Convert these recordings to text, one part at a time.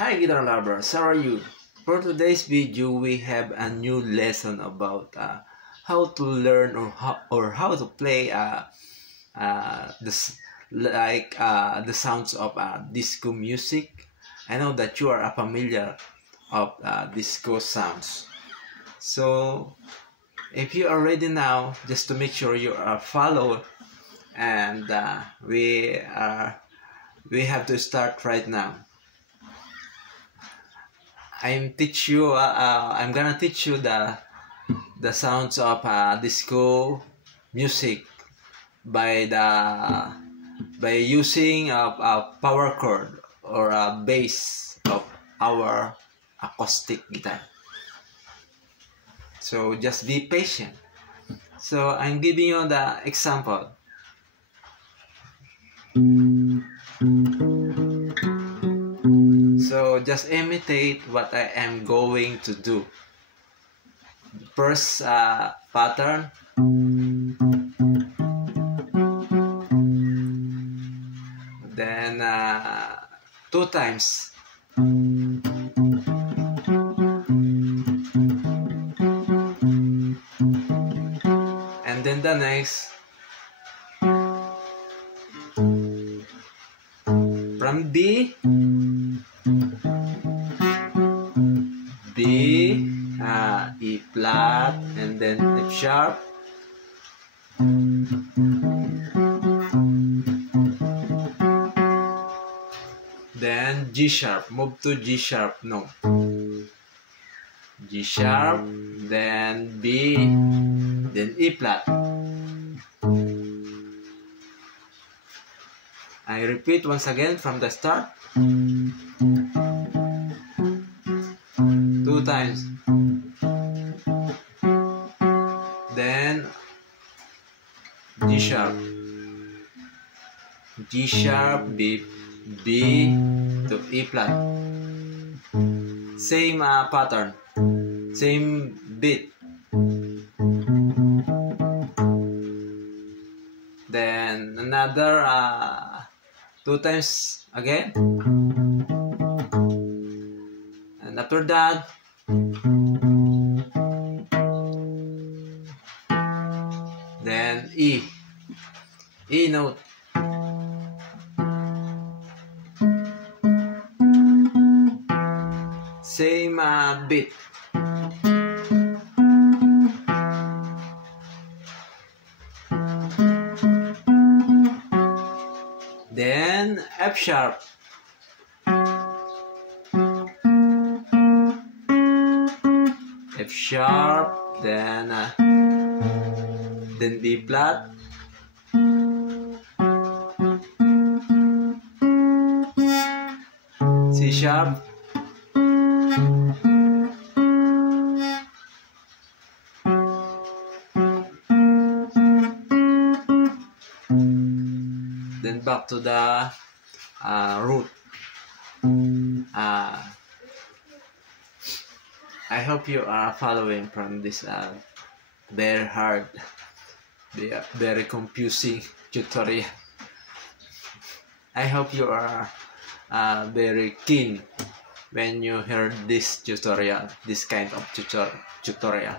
Hi guitar lovers, how are you? For today's video, we have a new lesson about how to learn or how to play the sounds of disco music. I know that you are familiar of disco sounds. So if you are ready now, just to make sure you are followed, and we have to start right now. I'm gonna teach you the sounds of disco music by using a power chord or a bass of our acoustic guitar. So just be patient. So I'm giving you the example. So just imitate what I am going to do. First pattern. Then 2 times. And then the next. From B, E flat, and then F sharp, then G sharp, move to G sharp, no, G sharp, then B, then E flat. I repeat once again from the start. 2 times. Then G sharp, B to E flat. Same pattern, same beat. Then another 2 times again, and after that then E note, same beat. Then F sharp, then B flat, C sharp, then back to the root. I hope you are following from this very hard, very confusing tutorial. I hope you are very keen when you hear this tutorial, this kind of tutorial.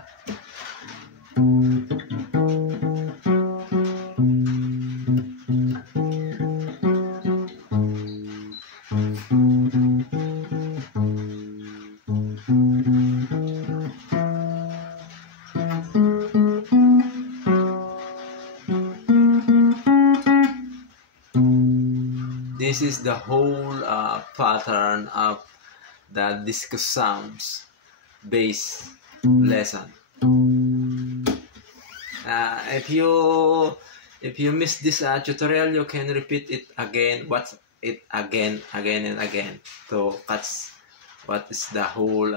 This is the whole pattern of the disco sounds bass lesson. If you miss this tutorial, you can repeat it again, watch it again and again to catch what is the whole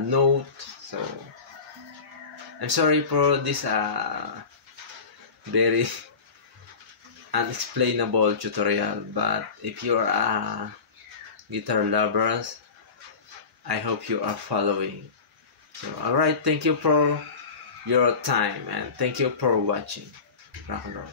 note. So I'm sorry for this very unexplainable tutorial, but if you are guitar lovers, I hope you are following. So alright, thank you for your time and thank you for watching. Rock and roll.